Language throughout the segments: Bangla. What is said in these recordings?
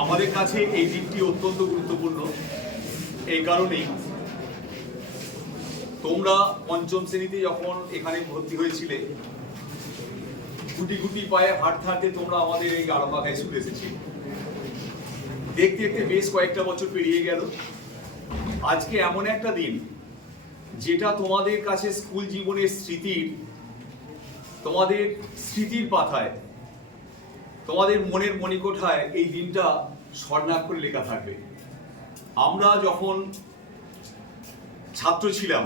আমাদের কাছে এই দিনটি অত্যন্ত গুরুত্বপূর্ণ। এই কারণেই তোমরা পঞ্চম শ্রেণীতে যখন এখানে ভর্তি হয়েছিলে, গুটি গুটি পায়ে হাঁটতে হাঁটতে তোমরা আমাদের এই আরামবাগ হাই স্কুলে এসেছি দেখতে দেখতে বেশ কয়েকটা বছর পেরিয়ে গেল। আজকে এমন একটা দিন, যেটা তোমাদের কাছে স্কুল জীবনের স্মৃতির, তোমাদের স্মৃতির পাথায় তোমাদের মনের মণিকোঠায় এই দিনটা স্বর্ণাক্ষরে লেখা থাকবে। আমরা যখন ছাত্র ছিলাম,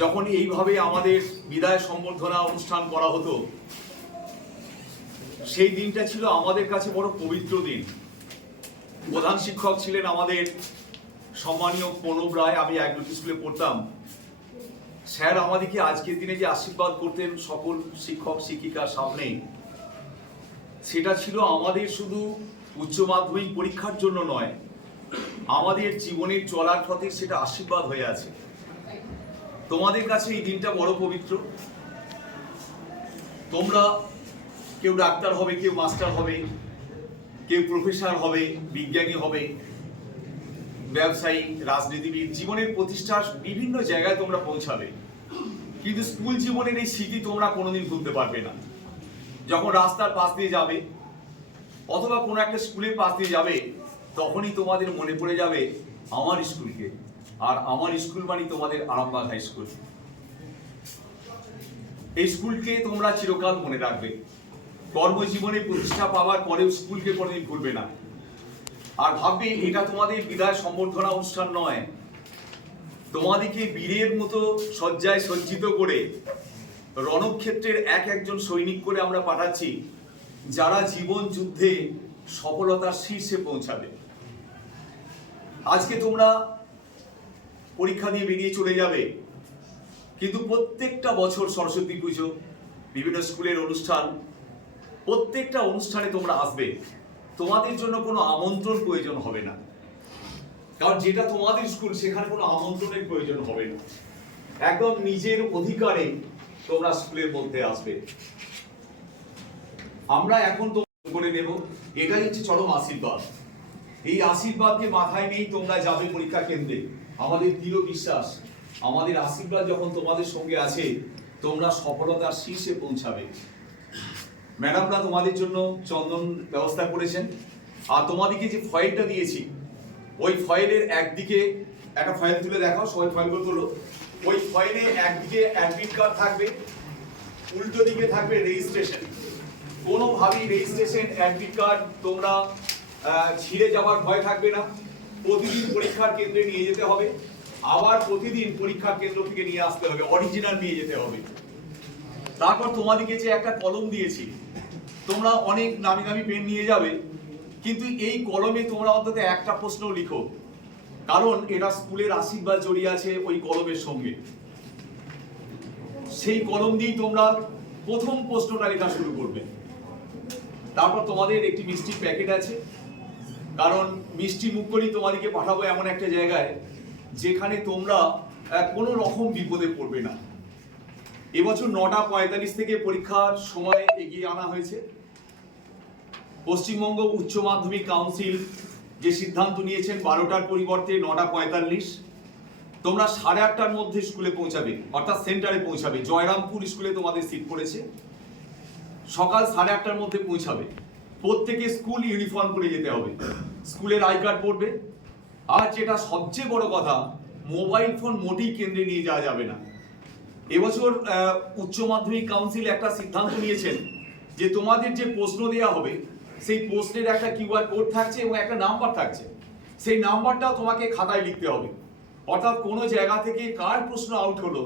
যখন এইভাবে আমাদের বিদায় সম্বর্ধনা অনুষ্ঠান করা হতো, সেই দিনটা ছিল আমাদের কাছে বড় পবিত্র দিন। প্রধান শিক্ষক ছিলেন আমাদের সম্মানীয় প্রণব রায়, আমি একজন স্কুলে পড়তাম। স্যার আমাদেরকে আজকের দিনে যে আশীর্বাদ করতেন সকল শিক্ষক, শিক্ষিকার সামনে সেটা ছিল আমাদের শুধু উচ্চ মাধ্যমিক পরীক্ষার জন্য নয়, আমাদের জীবনের চলার পথে সেটা আশীর্বাদ হয়ে আছে। তোমাদের কাছে এই দিনটা বড় পবিত্র। তোমরা কেউ ডাক্তার হবে, কেউ মাস্টার হবে, কেউ প্রফেসর হবে, বিজ্ঞানী হবে, ব্যবসায়ী, রাজনীতিবিদ, জীবনের প্রতিষ্ঠার বিভিন্ন জায়গায় তোমরা পৌঁছাবে। কিন্তু স্কুল জীবনের এই স্মৃতি তোমরা কোনোদিন ভুলতে পারবে না। যখন রাস্তার পাশ দিয়ে যাবে, অথবা কোনো একটা স্কুলের পাশ দিয়ে যাবে, তখনই তোমাদের মনে পড়ে যাবে, আমার স্কুলকে। আর আমার স্কুল মানে তোমাদের আরামবাগ হাই স্কুল। এই স্কুলকে তোমরা চিরকাল মনে রাখবে। কর্মজীবনে প্রতিষ্ঠা পাওয়ার পরেও স্কুলকে কোনোদিন ভুলবে না। আর ভাববে, এটা তোমাদের বিদায় সম্বর্ধনা অনুষ্ঠান নয়। তোমাদেরকে বীরের মতো সজ্জায় সজ্জিত করে রণক্ষেত্রের এক একজন সৈনিক করে আমরা পাঠাচ্ছি, যারা জীবন যুদ্ধে সফলতার শীর্ষে পৌঁছাবে। আজকে তোমরা পরীক্ষা দিয়ে বেরিয়ে চলে যাবে, কিন্তু প্রত্যেকটা বছর সরস্বতী পুজো, বিভিন্ন স্কুলের অনুষ্ঠান, প্রত্যেকটা অনুষ্ঠানে তোমরা আসবে। তোমাদের জন্য কোনো আমন্ত্রণ প্রয়োজন হবে না। কারণ যেটা তোমাদের স্কুল, সেখানে কোনো আমন্ত্রণের প্রয়োজন হবে না। একদম নিজের অধিকারে তোমরা স্কুলের মধ্যে আসবে। আমরা এখন তো করে নেব। এটাই হচ্ছে চরম আশীর্বাদ। এই আশীর্বাদকে মাথায় নিয়েই তোমরা যাবে পরীক্ষা কেন্দ্রে। আমাদের দৃঢ় বিশ্বাস, আমাদের আশীর্বাদ যখন তোমাদের সঙ্গে আছে, তোমরা সফলতার শীর্ষে পৌঁছাবে। ম্যাডামরা তোমাদের জন্য চন্দন ব্যবস্থা করেছেন। আর তোমাদেরকে যে ফয়েলটা দিয়েছি, ওই ফয়েলের একদিকে একটা ফয়েল তুলে দেখাও, সবাই ফয়েলগুলো তোলো। ওই ফয়েলে একদিকে অ্যাডমিট কার্ড থাকবে, উল্টো দিকে থাকবে রেজিস্ট্রেশন কোনোভাবেই রেজিস্ট্রেশন অ্যাডমিট কার্ড তোমরা ছিঁড়ে যাওয়ার ভয় থাকবে না। প্রতিদিন পরীক্ষার কেন্দ্রে নিয়ে যেতে হবে। আবার প্রতিদিন পরীক্ষার কেন্দ্র থেকে নিয়ে আসতে হবে অরিজিনাল নিয়ে যেতে হবে। তারপর তোমাদেরকে যে একটা কলম দিয়েছি, তোমরা অনেক নামি দামি পেন নিয়ে যাবে, কিন্তু এই কলমে তোমরা অন্তত একটা প্রশ্ন লিখো। কারণ এটা স্কুলের আশীর্বাদ জড়িয়ে আছে ওই কলমের সঙ্গে। সেই কলম দিয়েই তোমরা প্রথম প্রশ্নটা লেখা শুরু করবে। তারপর তোমাদের একটি মিষ্টির প্যাকেট আছে। কারণ মিষ্টি মুখ করেই তোমাদেরকে পাঠাবো এমন একটা জায়গায় যেখানে তোমরা কোনো রকম বিপদে পড়বে না। এবছর নটা পঁয়তাল্লিশ থেকে পরীক্ষার সময় এগিয়ে আনা হয়েছে। পশ্চিমবঙ্গ উচ্চ মাধ্যমিক কাউন্সিল যে সিদ্ধান্ত নিয়েছেন বারোটার পরিবর্তে নটা পঁয়তাল্লিশ, তোমরা সাড়ে আটটার মধ্যে স্কুলে পৌঁছাবে, অর্থাৎ সেন্টারে পৌঁছাবে। জয়রামপুর স্কুলে তোমাদের সিট পড়েছে। সকাল সাড়ে আটটার মধ্যে পৌঁছাবে। প্রত্যেকে স্কুল ইউনিফর্ম পরে যেতে হবে। স্কুলের আই কার্ড পড়বে। আর যেটা সবচেয়ে বড় কথা, মোবাইল ফোন মোটেই কেন্দ্রে নিয়ে যাওয়া যাবে না। এবছর উচ্চ মাধ্যমিক কাউন্সিল একটা সিদ্ধান্ত নিয়েছেন যে তোমাদের যে প্রশ্ন দেওয়া হবে সেই পোস্টের একটা কিউআর কোড থাকছে এবং একটা নাম্বার থাকছে। সেই নাম্বারটাও তোমাকে খাতায় লিখতে হবে। অর্থাৎ কোনো জায়গা থেকে কার প্রশ্ন আউট হলো,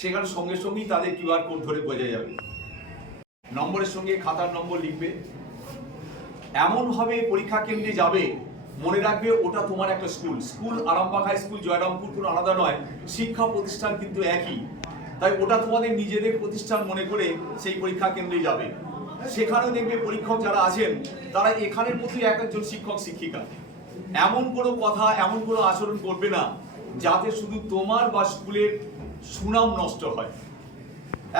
সেখানে সঙ্গে সঙ্গেই তাদের কিউআর কোড ধরে বোঝা যাবে। নম্বরের সঙ্গে খাতার নম্বর লিখবে। এমনভাবে পরীক্ষা কেন্দ্রে যাবে, মনে রাখবে ওটা তোমার একটা school. School Arambagh high school, Jayrampur কোনো আলাদা নয়, শিক্ষা প্রতিষ্ঠান কিন্তু একই। তাই ওটা তোমাদের নিজেদের প্রতিষ্ঠান মনে করে সেই পরীক্ষা কেন্দ্রে যাবে। সেখানেও দেখবে পরীক্ষক যারা আছেন, তারা এখানের প্রতি এক একজন শিক্ষক, শিক্ষিকা। এমন কোনো কথা, এমন কোনো আচরণ করবে না, যাতে শুধু তোমার বা স্কুলের সুনাম নষ্ট হয়।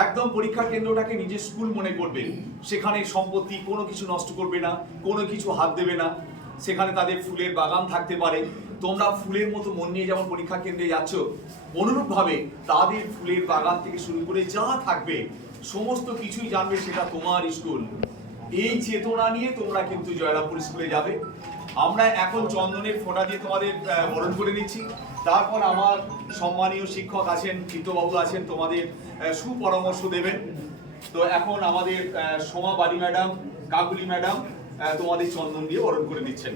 একদম পরীক্ষা কেন্দ্রটাকে নিজের স্কুল মনে করবে। সেখানে সম্পত্তি কোনো কিছু নষ্ট করবে না, কোনো কিছু হাত দেবে না। সেখানে তাদের ফুলের বাগান থাকতে পারে। তোমরা ফুলের মতো মন নিয়ে যেমন পরীক্ষা কেন্দ্রে যাচ্ছ, অনুরূপভাবে তাদের ফুলের বাগান থেকে শুরু করে যা থাকবে সমস্ত কিছুই জানবে সেটা তোমার স্কুল এই চেতনা নিয়ে তোমরা কিন্তু জয়রামপুর স্কুলে যাবে। আমরা এখন চন্দনের ফোঁটা দিয়ে তোমাদের বরণ করে নিচ্ছি। তারপর আমার সম্মানীয় শিক্ষক আছেন চিত্তবাবু আছেন, তোমাদের সুপরামর্শ দেবেন। তো এখন আমাদের সোমা বাড়ি ম্যাডাম, কাকুলি ম্যাডাম তোমাদের চন্দন দিয়ে বরণ করে দিচ্ছেন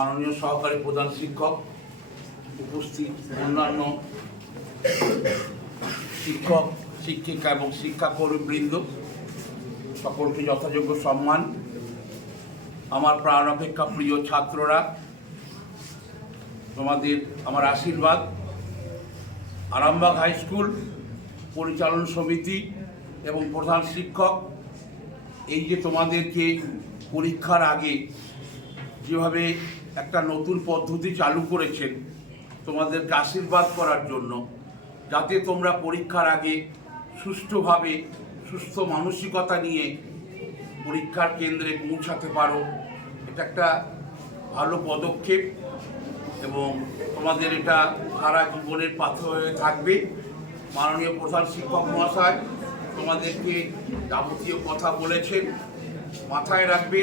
মাননীয় সহকারী প্রধান শিক্ষক, উপস্থিত অন্যান্য শিক্ষক, শিক্ষিকা এবং শিক্ষাকর্মীবৃন্দ, সকলকে যথাযোগ্য সম্মান। আমার প্রাণ অপেক্ষা প্রিয় ছাত্ররা, তোমাদের আমার আশীর্বাদ। আরামবাগ হাই স্কুল পরিচালন সমিতি এবং প্রধান শিক্ষক, এই যে তোমাদেরকে পরীক্ষার আগে যেভাবে একটা নতুন পদ্ধতি চালু করেছেন তোমাদেরকে আশীর্বাদ করার জন্য, যাতে তোমরা পরীক্ষার আগে সুষ্ঠুভাবে সুস্থ মানসিকতা নিয়ে পরীক্ষার কেন্দ্রে পৌঁছাতে পারো। এটা একটা ভালো পদক্ষেপ এবং তোমাদের এটা সারা জীবনের পাথর হয়ে থাকবে। মাননীয় প্রধান শিক্ষক মহাশয় তোমাদেরকে যাবতীয় কথা বলেছেন, মাথায় রাখবে,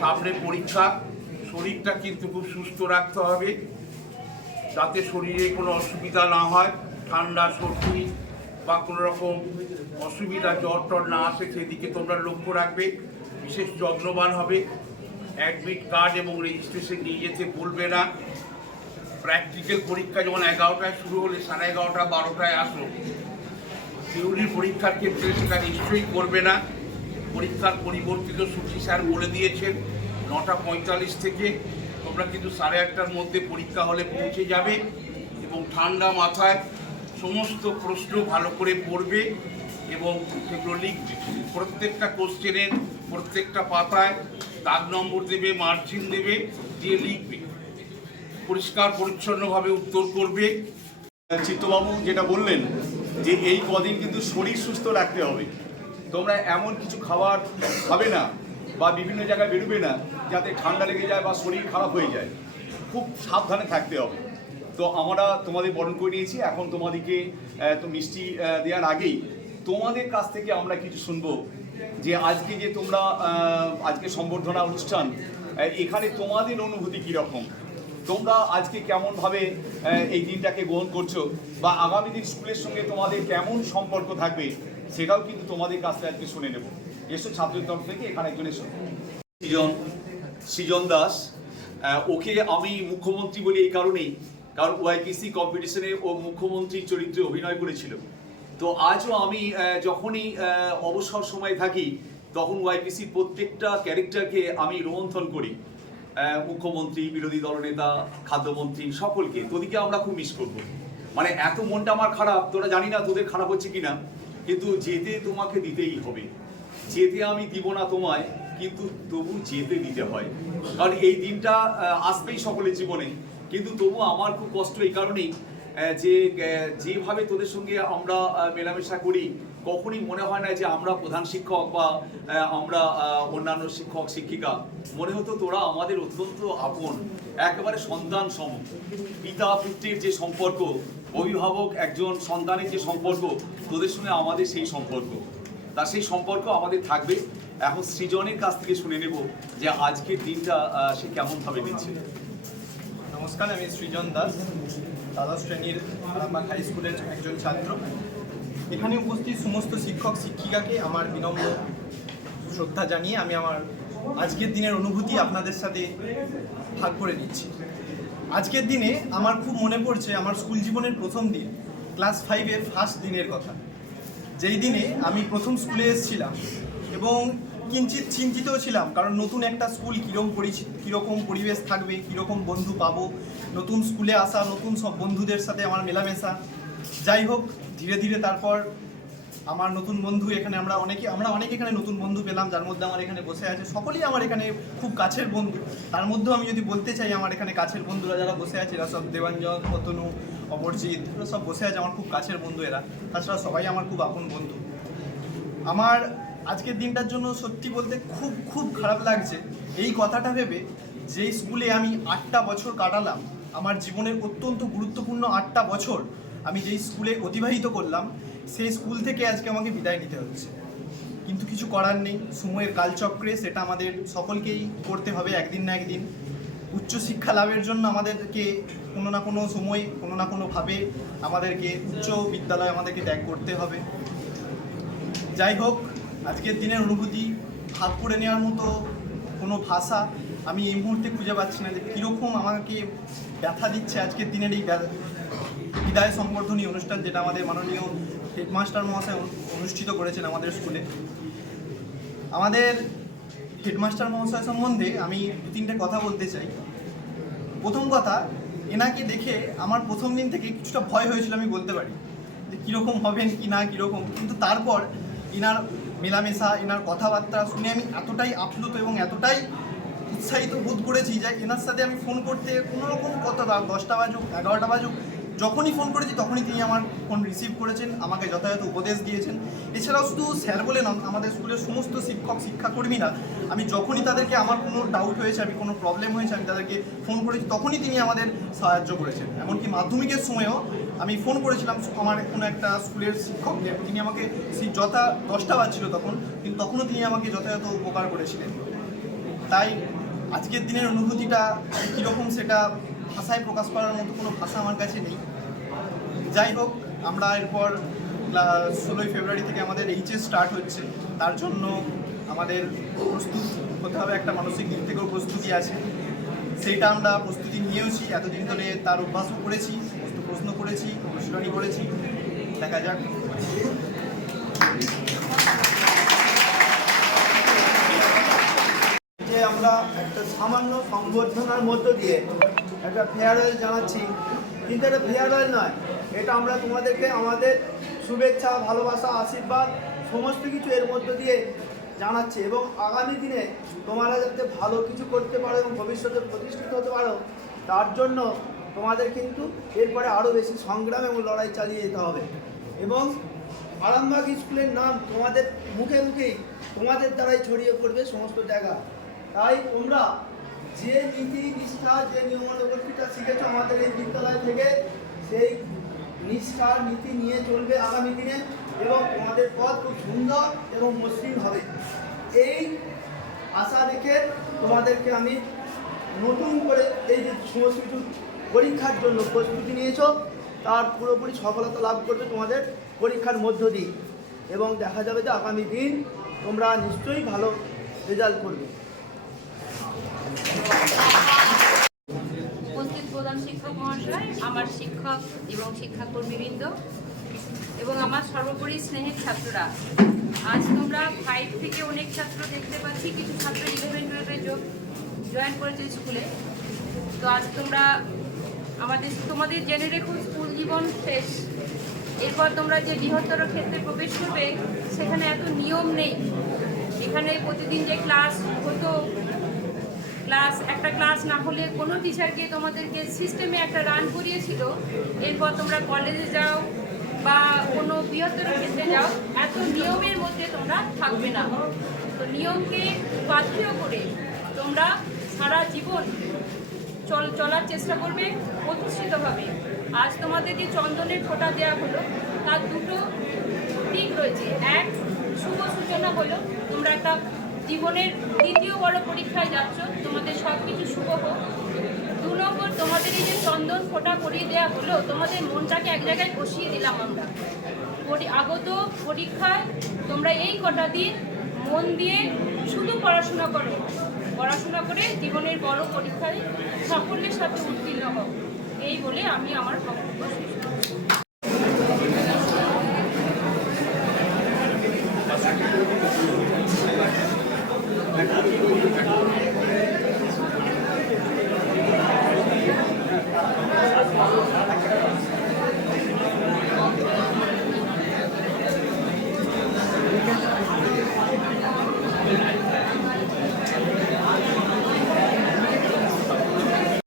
সামনে পরীক্ষা। শরীরটা কিন্তু খুব সুস্থ রাখতে হবে, যাতে শরীরে কোনো অসুবিধা না হয়, ঠান্ডা, সর্দি বা কোনো রকম অসুবিধা, জ্বর টর না আসে, সেদিকে তোমরা লক্ষ্য রাখবে। বিশেষ যত্নবান হবে। অ্যাডমিট কার্ড এবং রেজিস্ট্রেশন নিয়ে যেতে বলবে না। প্র্যাকটিক্যাল পরীক্ষা যেমন এগারোটায় শুরু হলে সাড়ে এগারোটা, বারোটায় আসো। থিওরির পরীক্ষার ক্ষেত্রে সেটা নিশ্চয়ই করবে না। পরীক্ষার পরিবর্তিত সূচি স্যার বলে দিয়েছেন। নটা পঁয়তাল্লিশ থেকে তোমরা কিন্তু সাড়ে আটটার মধ্যে পরীক্ষা হলে পৌঁছে যাবে এবং ঠান্ডা মাথায় সমস্ত প্রশ্ন ভালো করে পড়বে এবং সেগুলো লিখবে। প্রত্যেকটা কোশ্চেনের প্রত্যেকটা পাতায় দাগ নম্বর দেবে মার্জিন দেবে, দিয়ে লিখবে। পরিষ্কার, পরিচ্ছন্নভাবে উত্তর করবে। চিত্তবাবু যেটা বললেন যে এই কদিন কিন্তু শরীর সুস্থ রাখতে হবে। তোমরা এমন কিছু খাবার খাবে না বা বিভিন্ন জায়গায় বেরোবে না, যাতে ঠান্ডা লেগে যায় বা শরীর খারাপ হয়ে যায়। খুব সাবধানে থাকতে হবে। তো আমরা তোমাদের বরণ করে নিয়েছি। এখন তোমাদেরকে তো মিষ্টি দেওয়ার আগেই তোমাদের কাছ থেকে আমরা কিছু শুনব যে আজকে যে তোমরা আজকে সম্বর্ধনা অনুষ্ঠান এখানে তোমাদের অনুভূতি কীরকম? তোমরা আজকে কেমনভাবে এই দিনটাকে গ্রহণ করছ? বা আগামী দিন স্কুলের সঙ্গে তোমাদের কেমন সম্পর্ক থাকবে? সেটাও কিন্তু তোমাদের কাছ থেকে আজকে শুনে নেব। এসো ছাত্রের তরফ থেকে এখানে একজন এসো। সৃজন সৃজন দাস ওকে আমি মুখ্যমন্ত্রী বলি এই কারণেই, কারণ ওয়াইপিসি কম্পিটিশনে ও মুখ্যমন্ত্রীর চরিত্রে অভিনয় করেছিল। তো আজও আমি যখনই অবসর সময় থাকি, তখন ওয়াইপিসির প্রত্যেকটা ক্যারেক্টারকে আমি রোমন্থন করি। মুখ্যমন্ত্রী, বিরোধী দলনেতা খাদ্যমন্ত্রী, সকলকে। তোদিকে আমরা খুব মিস করব। মানে এত মনটা আমার খারাপ, তোরা জানি না তোদের খারাপ হচ্ছে কিনা, কিন্তু যেতে তোমাকে দিতেই হবে। যেতে আমি দিব না তোমায়, কিন্তু তবু যেতে দিতে হয়। কারণ এই দিনটা আসবেই সকলের জীবনে। কিন্তু তবু আমার খুব কষ্ট এই কারণেই যে যেভাবে তোদের সঙ্গে আমরা মেলামেশা করি, কখনই মনে হয় না যে আমরা প্রধান শিক্ষক বা আমরা অন্যান্য শিক্ষক, শিক্ষিকা। মনে হতো তোরা আমাদের অত্যন্ত আপন, একেবারে সন্তান সম। পিতা, পুত্রের যে সম্পর্ক, অভিভাবক একজন সন্তানের যে সম্পর্ক, তোদের সঙ্গে আমাদের সেই সম্পর্ক। তা সেই সম্পর্ক আমাদের থাকবে। এখন সৃজনের কাছ থেকে শুনে নেব যে আজকের দিনটা সে কেমনভাবে নিচ্ছে। নমস্কার, আমি সৃজন দাস, দ্বাদশ শ্রেণির আরামবাগ হাই স্কুলের একজন ছাত্র। এখানে উপস্থিত সমস্ত শিক্ষক, শিক্ষিকাকে আমার বিনম্র শ্রদ্ধা জানিয়ে আমি আমার আজকের দিনের অনুভূতি আপনাদের সাথে ভাগ করে নিচ্ছি। আজকের দিনে আমার খুব মনে পড়ছে, আমার স্কুল জীবনের প্রথম দিন, ক্লাস ফাইভের ফার্স্ট দিনের কথা। যেই দিনে আমি প্রথম স্কুলে এসেছিলাম এবং কিঞ্চিত চিন্তিতও ছিলাম, কারণ নতুন একটা স্কুল কীরকম কীরকম পরিবেশ থাকবে, কীরকম বন্ধু পাবো, নতুন স্কুলে আসা, নতুন সব বন্ধুদের সাথে আমার মেলামেশা। যাই হোক, ধীরে ধীরে তারপর আমার নতুন বন্ধু এখানে, আমরা অনেকে আমরা অনেক এখানে নতুন বন্ধু পেলাম, যার মধ্যে আমার এখানে বসে আছে। সকলেই আমার এখানে খুব কাছের বন্ধু। তার মধ্যেও আমি যদি বলতে চাই, আমার এখানে কাছের বন্ধুরা যারা বসে আছে, এরা সব দেবাঞ্জন অতনু অপরজিৎ, এরা সব বসে আছে, আমার খুব কাছের বন্ধু এরা। তাছাড়া সবাই আমার খুব আপন বন্ধু। আমার আজকের দিনটার জন্য সত্যি বলতে খুব খুব খারাপ লাগছে। এই কথাটা ভেবে যেই স্কুলে আমি আটটা বছর কাটালাম, আমার জীবনের অত্যন্ত গুরুত্বপূর্ণ আটটা বছর আমি যেই স্কুলে অতিবাহিত করলাম সেই স্কুল থেকে আজকে আমাকে বিদায় নিতে হচ্ছে। কিন্তু কিছু করার নেই। সময়ের কালচক্রে সেটা আমাদের সকলকেই করতে হবে একদিন না একদিন। উচ্চশিক্ষা লাভের জন্য আমাদেরকে কোনো না কোনো সময়, কোনো না কোনোভাবে আমাদেরকে উচ্চ বিদ্যালয় আমাদেরকে ত্যাগ করতে হবে। যাই হোক, আজকের দিনের অনুভূতি ভাগ করে নেওয়ার মতো কোনো ভাষা আমি এই মুহূর্তে খুঁজে পাচ্ছি না যে কীরকম আমাকে ব্যথা দিচ্ছে আজকের দিনের এই বিদায় সংবর্ধনী অনুষ্ঠান যেটা আমাদের মাননীয় হেডমাস্টার মহাশয় অনুষ্ঠিত করেছেন আমাদের স্কুলে। আমাদের হেডমাস্টার মহাশয় সম্বন্ধে আমি দু তিনটে কথা বলতে চাই। প্রথম কথা, এনাকে দেখে আমার প্রথম দিন থেকে কিছুটা ভয় হয়েছিল, আমি বলতে পারি। যে কীরকম হবেন, কি না, কীরকম? কিন্তু তারপর এনার মেলামেশা, এনার কথাবার্তা শুনে আমি এতটাই আপ্লুত এবং এতটাই উৎসাহিত বোধ করেছি যে এনার সাথে আমি ফোন করতে কোনো রকম কথা বা দশটা বাজুক, এগারোটা বাজুক যখনই ফোন করেছি, তখনই তিনি আমার ফোন রিসিভ করেছেন, আমাকে যথাযথ উপদেশ দিয়েছেন। এছাড়াও শুধু স্যার বলে না আমাদের স্কুলের সমস্ত শিক্ষক, শিক্ষাকর্মীরা, আমি যখনই তাদেরকে আমার কোনো ডাউট হয়েছে, আমি কোনো প্রবলেম হয়েছে, আমি তাদেরকে ফোন করেছি, তখনই তিনি আমাদের সাহায্য করেছেন। এমনকি মাধ্যমিকের সময়ও আমি ফোন করেছিলাম, আমার কোনো একটা স্কুলের শিক্ষককে তিনি আমাকে যথা দশটা বাজছিল তখন, কিন্তু তখনও তিনি আমাকে যথাযথ উপকার করেছিলেন। তাই আজকের দিনের অনুভূতিটা কীরকম সেটা ভাষায় প্রকাশ করার মতো কোনো ভাষা আমার কাছে নেই। যাই হোক, আমরা এরপর ষোলোই ফেব্রুয়ারি থেকে আমাদের এইচএস স্টার্ট হচ্ছে। তার জন্য আমাদের প্রস্তুত হতে হবে, একটা মানসিক দিক থেকেও প্রস্তুতি আছে। সেইটা আমরা প্রস্তুতি নিয়েওছি, এতদিন ধরে তার অভ্যাসও করেছি প্রশ্ন করেছি অনুশীলনী করেছি। দেখা যাক। যে আমরা একটা সামান্য সংবর্ধনার মধ্য দিয়ে একটা ফেয়ারওয়েল জানাচ্ছি। কিন্তু এটা ফেয়ারওয়েল নয়। এটা আমরা তোমাদেরকে আমাদের শুভেচ্ছা, ভালোবাসা, আশীর্বাদ, সমস্ত কিছু এর মধ্য দিয়ে জানাচ্ছি এবং আগামী দিনে তোমরা যাতে ভালো কিছু করতে পারো এবং ভবিষ্যতে প্রতিষ্ঠিত হতে পারো, তার জন্য তোমাদের কিন্তু এরপরে আরও বেশি সংগ্রাম এবং লড়াই চালিয়ে যেতে হবে। এবং আরামবাগ স্কুলের নাম তোমাদের মুখে মুখেই তোমাদের দ্বারাই ছড়িয়ে পড়বে সমস্ত জায়গা। তাই তোমরা যে নীতি নিষ্ঠা, যে নিয়মানুবর্তিতা শিখেছো আমাদের এই বিদ্যালয় থেকে, সেই নিষ্ঠা নীতি নিয়ে চলবে আগামী দিনে এবং তোমাদের পথ খুব সুন্দর এবং মসৃণ হবে। এই আশা রেখে তোমাদেরকে আমি নতুন করে এই যে সমস্ত পরীক্ষার জন্য প্রস্তুতি নিয়েছো, তার পুরোপুরি সফলতা লাভ করবে তোমাদের পরীক্ষার মধ্য দিয়ে। এবং দেখা যাবে যে আগামী দিন তোমরা নিশ্চয়ই ভালো রেজাল্ট করবে। উপস্থিত প্রধান শিক্ষক মহাশয়, আমার শিক্ষক এবং শিক্ষাকর্মীবৃন্দ এবং আমার সর্বোপরি স্নেহের ছাত্ররা। আজ তোমরা ফাইভ থেকে অনেক ছাত্র দেখতে পাচ্ছি, কিছু ছাত্র ইলেভেন টুয়েলভে যোগ জয়েন করেছে স্কুলে তো আজ তোমরা আমাদের তোমাদের জেনে রেখো স্কুল জীবন শেষ। এরপর তোমরা যে বৃহত্তর ক্ষেত্রে প্রবেশ করবে, সেখানে এত নিয়ম নেই। এখানে প্রতিদিন যে ক্লাস হতো ক্লাস একটা ক্লাস না হলে কোনো টিচারকে তোমাদেরকে সিস্টেমে একটা রান করিয়েছিল। এরপর তোমরা কলেজে যাও বা কোনো বৃহত্তর ক্ষেত্রে যাও, এত নিয়মের মধ্যে তোমরা থাকবে না। তো নিয়মকে বাধ্য করে তোমরা সারা জীবন চল চলার চেষ্টা করবে প্রতিষ্ঠিতভাবে। আজ তোমাদের যে চন্দনের ফোঁটা দেওয়া হলো, তার দুটো দিক রয়েছে। এক, শুভ সূচনা হলো, তোমরা একটা জীবনের দ্বিতীয় বড় পরীক্ষায় যাচ্ছ, তোমাদের সব কিছু শুভ হোক। দু নম্বর, তোমাদের এই যে চন্দন ফোটা করিয়ে দেওয়া হলো, তোমাদের মনটাকে এক জায়গায় বসিয়ে দিলাম আমরা। আগত পরীক্ষায় তোমরা এই কটা দিন মন দিয়ে শুধু পড়াশোনা করো। পড়াশোনা করে জীবনের বড় পরীক্ষায় সাফল্যের সাথে উত্তীর্ণ হও। এই বলে আমি আমার বক্তব্য শেষ করছি।